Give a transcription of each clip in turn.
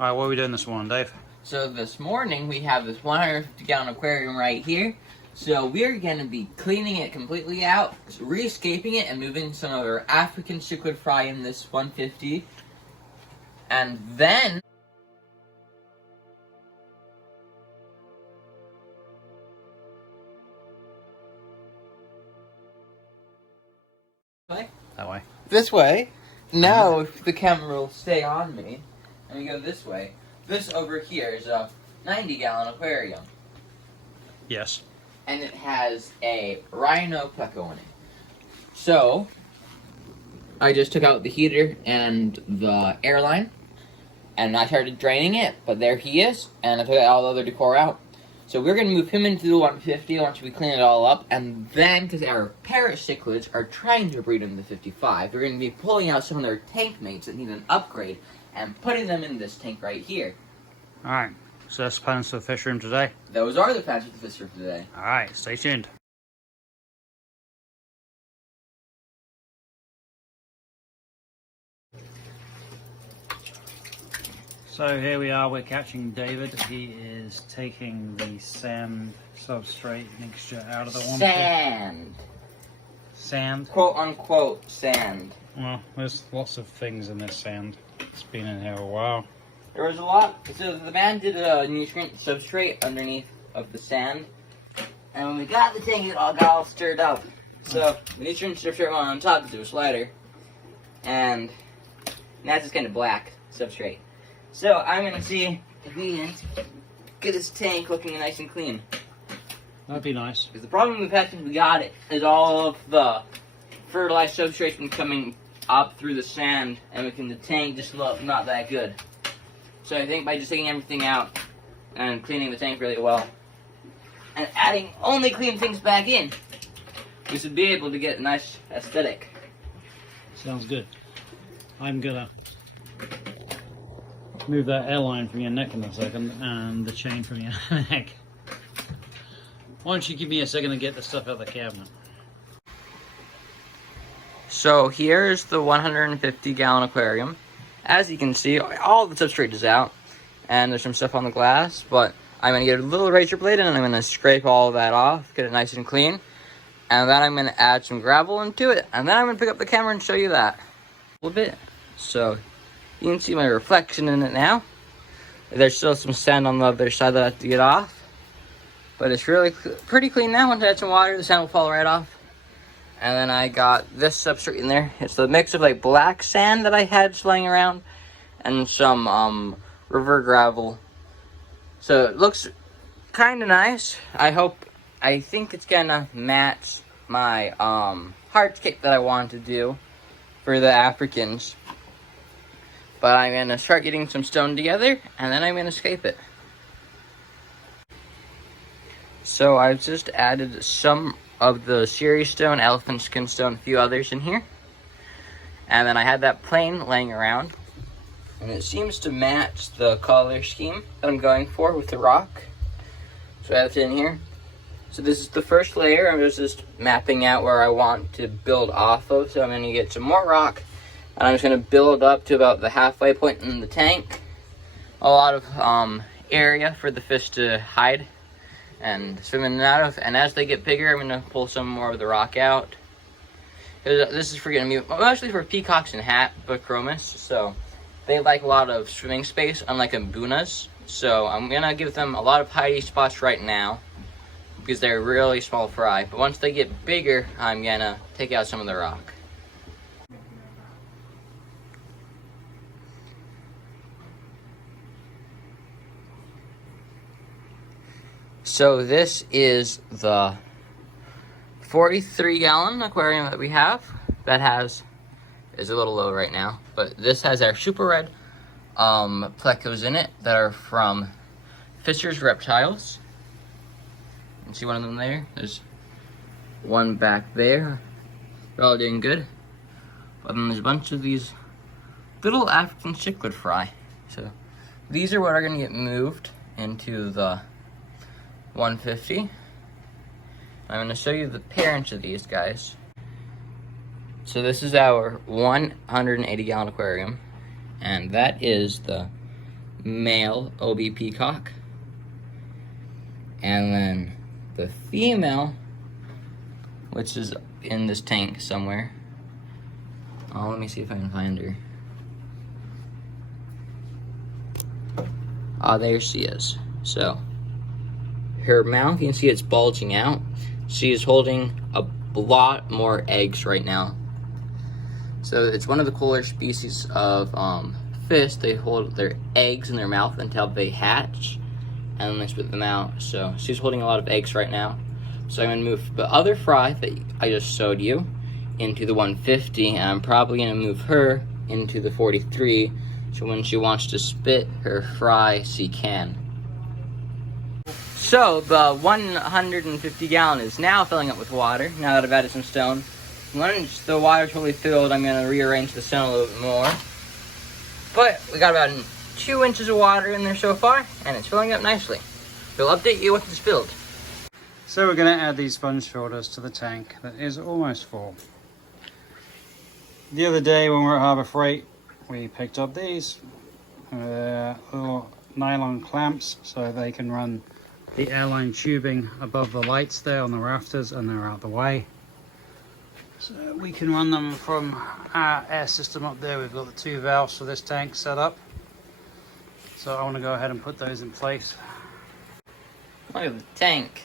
Alright, what are we doing this morning, Dave? So this morning we have this 150-gallon aquarium right here. So we're going to be cleaning it completely out, rescaping it, and moving some of our African cichlid fry in this 150. And then That way. this way. Now if the camera will stay on me, and we go this way. This over here is a 90-gallon aquarium. Yes. And it has a Rhino Pleco in it. So, I just took out the heater and the airline, and I started draining it, but there he is, and I took all the other decor out. So we're going to move him into the 150 once we clean it all up, and then, because our parrot cichlids are trying to breed in the 55, we're going to be pulling out some of their tank mates that need an upgrade, and putting them in this tank right here. Alright, so that's the plans for the fish room today. Those are the plans for the fish room today. Alright, stay tuned. So here we are, we're catching David. He is taking the sand substrate mixture out of the one. Sand. Sand? Quote unquote sand. Well, there's lots of things in this sand. It's been in here a while. There was a lot. So the man did a nutrient substrate underneath of the sand. And when we got the tank, it all got all stirred up. So the nutrient substrate went on top because it was lighter. And now it's just kind of black substrate. So I'm going to see if we can get this tank looking nice and clean. That'd be nice. Because the problem we've had since we got it is all of the fertilized substrate's been coming up through the sand, and making the tank just look not that good. So I think by just taking everything out and cleaning the tank really well, and adding only clean things back in, we should be able to get a nice aesthetic. Sounds good. I'm gonna move that airline from your neck in a second, and the chain from your neck. Why don't you give me a second to get the stuff out of the cabinet? So here's the 150-gallon aquarium. As you can see, all the substrate is out, and there's some stuff on the glass, but I'm going to get a little razor blade and I'm going to scrape all of that off, get it nice and clean, and then I'm going to add some gravel into it, and then I'm going to pick up the camera and show you that a little bit. So you can see my reflection in it now. There's still some sand on the other side that I have to get off, but it's really pretty clean now. Once I add some water, the sand will fall right off. And then I got this substrate in there. It's the mix of like black sand that I had just laying around and some river gravel. So it looks kind of nice. I think it's gonna match my hardscape that I wanted to do for the Africans. But I'm gonna start getting some stone together, and then I'm gonna scape it. So I've just added some of the Ceres stone, elephant skin stone, a few others in here. And then I had that plain laying around. And it seems to match the color scheme that I'm going for with the rock. So I have it in here. So this is the first layer. I'm just mapping out where I want to build off of. So I'm going to get some more rock. And I'm just going to build up to about the halfway point in the tank. A lot of area for the fish to hide and swim in and out of. And as they get bigger, I'm going to pull some more of the rock out. This is for mostly for peacocks and Hatbachromis. So they like a lot of swimming space, unlike mbunas. So I'm going to give them a lot of hiding spots right now, because they're really small fry. But once they get bigger, I'm going to take out some of the rock. So this is the 43-gallon aquarium that we have. That is a little low right now, but this has our super red plecos in it that are from Fisher's Reptiles. You can see one of them there. There's one back there. They're all doing good. But then there's a bunch of these little African cichlid fry. So these are what are going to get moved into the 150. I'm going to show you the parents of these guys. So this is our 180-gallon aquarium, and that is the male OB Peacock. And then the female, which is in this tank somewhere. Oh, let me see if I can find her. Oh, there she is. So, her mouth, you can see it's bulging out. She is holding a lot more eggs right now. So, it's one of the cooler species of fish. They hold their eggs in their mouth until they hatch, and then they spit them out. So, she's holding a lot of eggs right now. So, I'm going to move the other fry that I just showed you into the 150, and I'm probably going to move her into the 43, so when she wants to spit her fry, she can. So the 150 gallon is now filling up with water, now that I've added some stone. Once the water's fully filled, I'm going to rearrange the stone a little bit more. But we got about 2 inches of water in there so far, and it's filling up nicely. We'll update you once it's filled. So we're going to add these sponge filters to the tank that is almost full. The other day when we were at Harbour Freight, we picked up these little nylon clamps so they can run the airline tubing above the lights there on the rafters, and they're out the way. So we can run them from our air system up there. We've got the 2 valves for this tank set up. So I want to go ahead and put those in place. Look at the tank.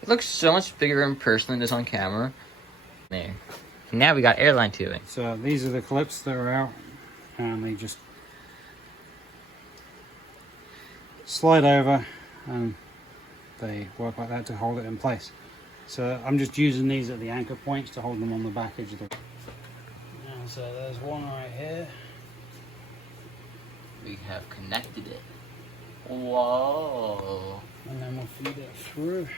It looks so much bigger in person than it is on camera. There. Now we got airline tubing. So these are the clips that are out, and they just slide over and they work like that to hold it in place. So I'm just using these at the anchor points to hold them on the back edge of the... And so there's one right here. We have connected it. Whoa. And then we'll feed it through.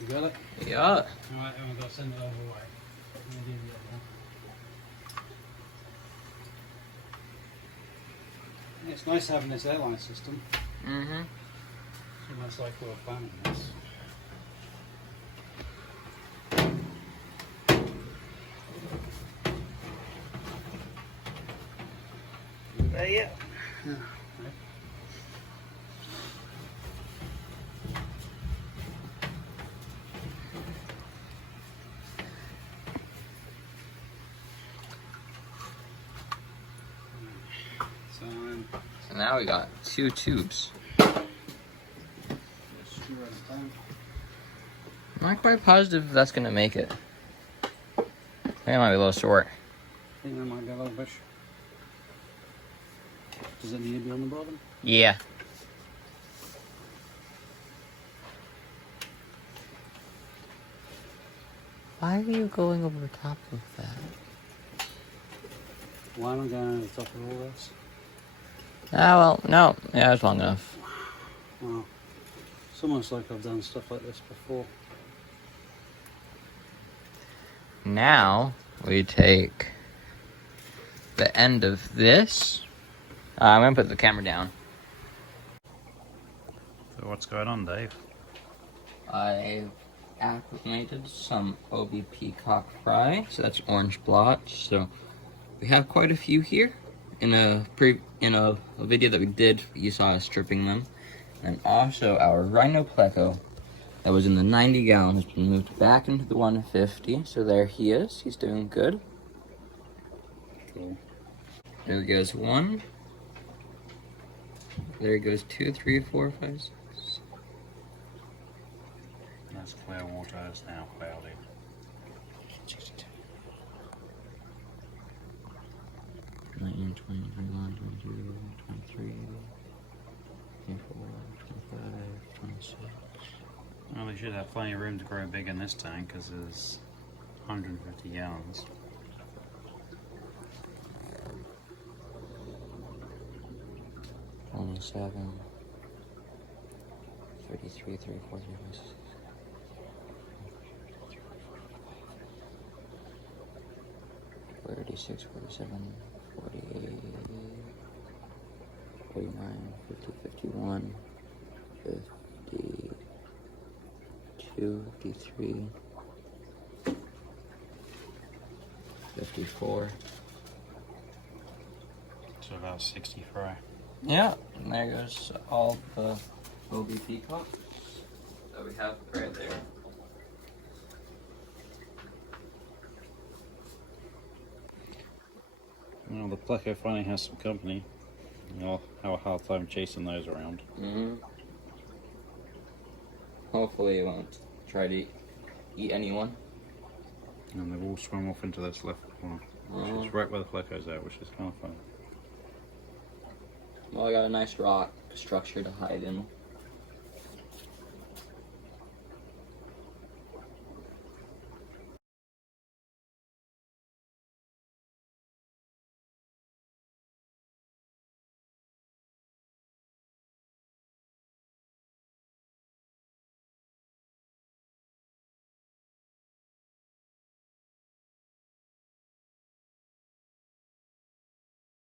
You got it? Yeah. Alright, and we've got to send it over away. We'll do the other one. It's nice having this airline system. Mm-hmm. Almost like we're planning this. There you go. So now we got 2 tubes. I'm not quite positive if that's gonna make it. I think it might be a little short. I think that might be a little bit. Does it need to be on the bottom? Yeah. Why are you going over the top of that? Why am I going over the top of all this? Ah, well, no. Yeah, it's long enough. Well, it's almost like I've done stuff like this before. Now, we take the end of this. I'm going to put the camera down. So what's going on, Dave? I've acclimated some OB Peacock fry, so that's orange blotch. So we have quite a few here. In a video that we did, you saw us stripping them. And also our Rhino Pleco that was in the 90 gallon has been moved back into the 150. So there he is. He's doing good. Cool. There goes 1. There goes 2, 3, 4, 5, 6. That's clear water. It's now cloudy. 19, 20, 21, 22, 23, 24, 25, 26. Well, we should have plenty of room to grow big in this tank because there's 150 gallons. Seven, 33, 34, 35, 36, 47, 48, 49, 50, 51, 52, 53, 54. So about 60 fry. Yeah, and there goes all the Bobby Peacock that we have right there. Well, the Pleco finally has some company. I'll have a hard time chasing those around. Hopefully it won't try to eat anyone. And they've all swum off into this left corner, which is right where the Pleco's at, which is kind of fun. Well, I got a nice rock structure to hide in.